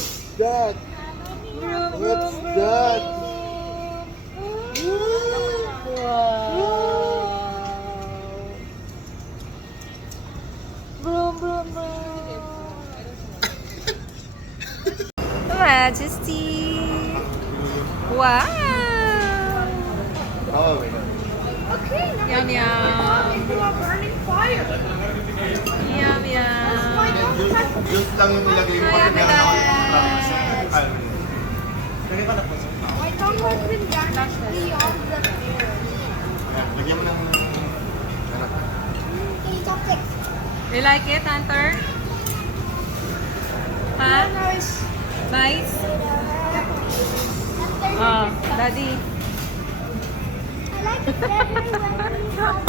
What's that? Vroom, What's vroom, that? vroom. Wow. Vroom, vroom, vroom. Majesty. Wow. Oh, wait. Okay, now Yum, yum. into a burning fire. Yum, yum. My dog has Just lang yung nilagay mo. Hi, Kasi meron ako Amilet. Lagay pa na po. my tongue has been damaged beyond repair. Lagyan mo ng... Ano? Can you talk quick? You like it, Hunter? Huh? Nice. Nice? Oh, Daddy. I like it better when we have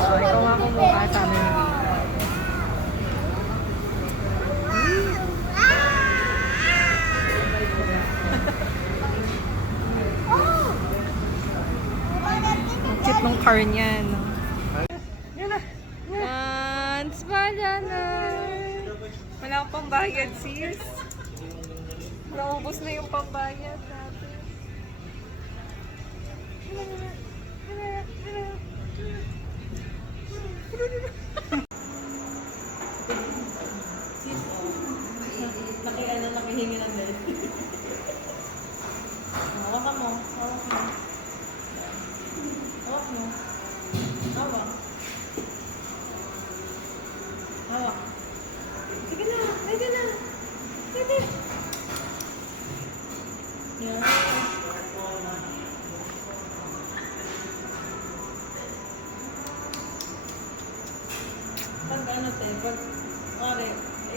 Oh, ikaw nga kumuha sa amin. Ang cute ng car niya, no? Dance, banana! Wala akong pambayad, sis. Naubos na yung pambayad natin. Sis, nakihingi ng bed. Hawak ka mo. Hawak mo. Hawak mo. Hawak. Hawak. Sige na. Pwede na. Pwede. Yan. Pag ano te, pag pare,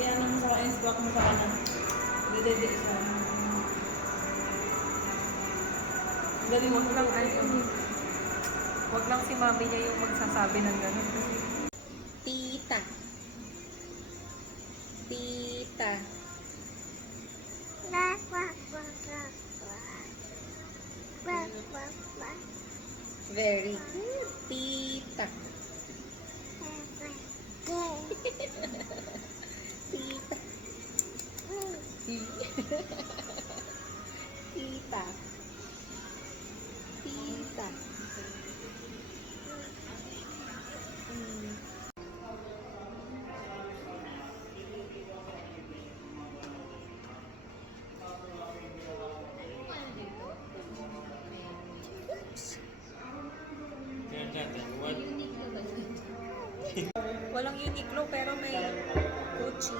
ayan mo sa instruct mo sa kanan. Dede isa. Dali mo lang wag lang si mami niya yung magsasabi ng gano'n kasi tita. Tita. Very good. Tita. Tita. Tita. Tita. Walang Uniqlo pero may Gucci.